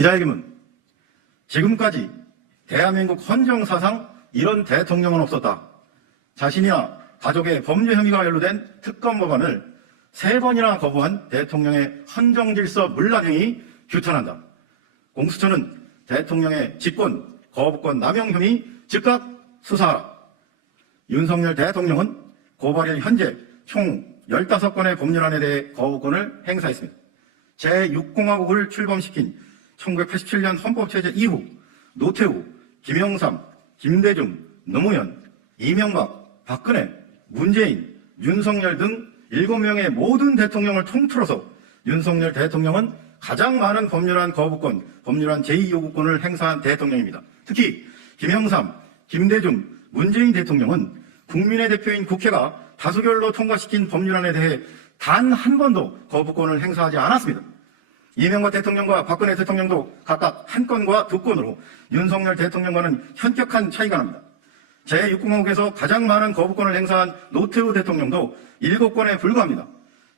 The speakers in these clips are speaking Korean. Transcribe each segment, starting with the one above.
기자회견은 지금까지 대한민국 헌정사상 이런 대통령은 없었다. 자신이나 가족의 범죄 혐의가 연루된 특검 법안을 3번이나 거부한 대통령의 헌정질서 문란행위 규탄한다. 공수처는 대통령의 직권, 거부권 남용 혐의 즉각 수사하라. 윤석열 대통령은 고발일 현재 총 15건의 법률안에 대해 거부권을 행사했습니다. 제6공화국을 출범시킨 1987년 헌법체제 이후 노태우, 김영삼, 김대중, 노무현, 이명박, 박근혜, 문재인, 윤석열 등 7명의 모든 대통령을 통틀어서 윤석열 대통령은 가장 많은 법률안 거부권, 법률안 제2요구권을 행사한 대통령입니다. 특히 김영삼, 김대중, 문재인 대통령은 국민의 대표인 국회가 다수결로 통과시킨 법률안에 대해 단 한 번도 거부권을 행사하지 않았습니다. 이명박 대통령과 박근혜 대통령도 각각 1건과 2건으로 윤석열 대통령과는 현격한 차이가 납니다. 제6공화국에서 가장 많은 거부권을 행사한 노태우 대통령도 7건에 불과합니다.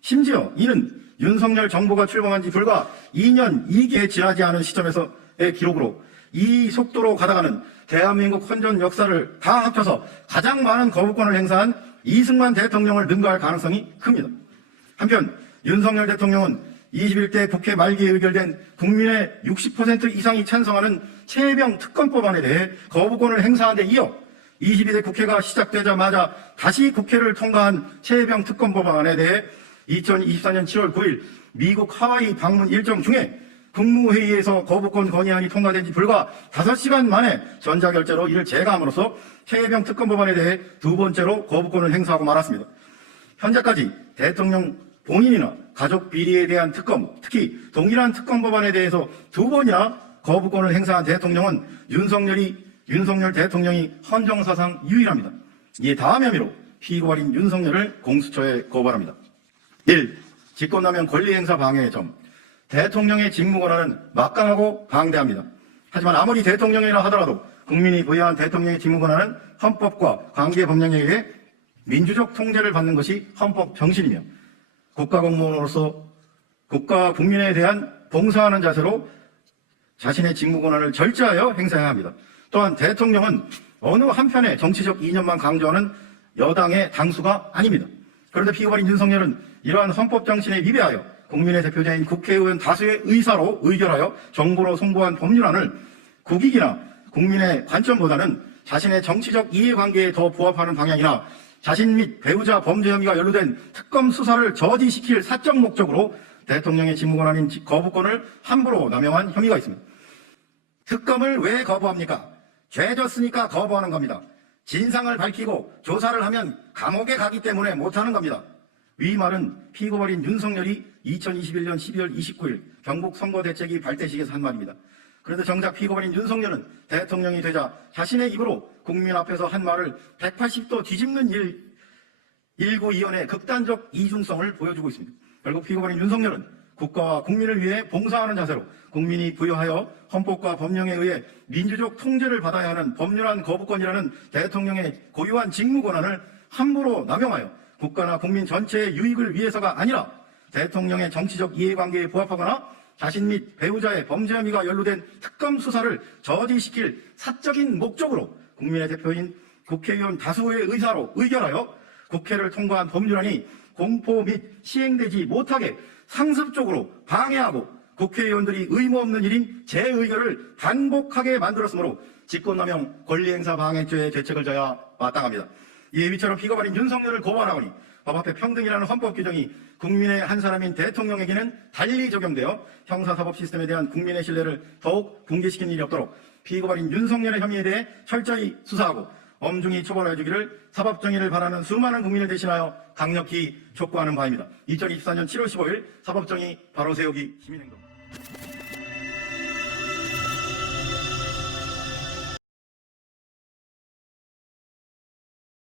심지어 이는 윤석열 정부가 출범한 지 불과 2년 2개 지나지 않은 시점에서의 기록으로 이 속도로 가다가는 대한민국 헌정 역사를 다 합쳐서 가장 많은 거부권을 행사한 이승만 대통령을 능가할 가능성이 큽니다. 한편 윤석열 대통령은 21대 국회 말기에 의결된 국민의 60% 이상이 찬성하는 최혜병 특검법안에 대해 거부권을 행사한 데 이어 22대 국회가 시작되자마자 다시 국회를 통과한 최혜병 특검법안에 대해 2024년 7월 9일 미국 하와이 방문 일정 중에 국무회의에서 거부권 건의안이 통과된 지 불과 5시간 만에 전자결제로 이를 제거함으로써 최혜병 특검법안에 대해 2번째로 거부권을 행사하고 말았습니다. 현재까지 대통령 본인이나 가족 비리에 대한 특검, 특히 동일한 특검 법안에 대해서 2번이나 거부권을 행사한 대통령은 윤석열 대통령이 헌정사상 유일합니다. 이에 다음 혐의로 피고발인 윤석열을 공수처에 고발합니다. 1. 직권남용 권리행사 방해의 점. 대통령의 직무권한은 막강하고 방대합니다. 하지만 아무리 대통령이라 하더라도 국민이 부여한 대통령의 직무권한은 헌법과 관계법령에 의해 민주적 통제를 받는 것이 헌법 정신이며 국가공무원으로서 국가와 국민에 대한 봉사하는 자세로 자신의 직무권한을 절제하여 행사해야 합니다. 또한 대통령은 어느 한편의 정치적 이념만 강조하는 여당의 당수가 아닙니다. 그런데 피고발인 윤석열은 이러한 헌법 정신에 위배하여 국민의 대표자인 국회의원 다수의 의사로 의결하여 정부로 송부한 법률안을 국익이나 국민의 관점보다는 자신의 정치적 이해관계에 더 부합하는 방향이나 자신 및 배우자 범죄 혐의가 연루된 특검 수사를 저지시킬 사적 목적으로 대통령의 직무권한인 거부권을 함부로 남용한 혐의가 있습니다. 특검을 왜 거부합니까? 죄졌으니까 거부하는 겁니다. 진상을 밝히고 조사를 하면 감옥에 가기 때문에 못하는 겁니다. 위 말은 피고발인 윤석열이 2021년 12월 29일 경북 선거대책위 발대식에서 한 말입니다. 그런데 정작 피고발인 윤석열은 대통령이 되자 자신의 입으로 국민 앞에서 한 말을 180도 뒤집는 일구이연의 극단적 이중성을 보여주고 있습니다. 결국 피고발인 윤석열은 국가와 국민을 위해 봉사하는 자세로 국민이 부여하여 헌법과 법령에 의해 민주적 통제를 받아야 하는 법률안 거부권이라는 대통령의 고유한 직무권한을 함부로 남용하여 국가나 국민 전체의 유익을 위해서가 아니라 대통령의 정치적 이해관계에 부합하거나 자신 및 배우자의 범죄 혐의가 연루된 특검 수사를 저지시킬 사적인 목적으로 국민의 대표인 국회의원 다수의 의사로 의결하여 국회를 통과한 법률안이 공포 및 시행되지 못하게 상습적으로 방해하고 국회의원들이 의무 없는 일인 재의결을 반복하게 만들었으므로 직권남용 권리행사 방해죄의 죄책을 져야 마땅합니다. 이에 위처럼 피고발인 윤석열을 고발하오니 법 앞에 평등이라는 헌법 규정이 국민의 한 사람인 대통령에게는 달리 적용되어 형사사법 시스템에 대한 국민의 신뢰를 더욱 붕괴시키는 일이 없도록 피고발인 윤석열의 혐의에 대해 철저히 수사하고 엄중히 처벌해 주기를 사법정의를 바라는 수많은 국민을 대신하여 강력히 촉구하는 바입니다. 2024년 7월 15일 사법정의 바로 세우기 시민행동.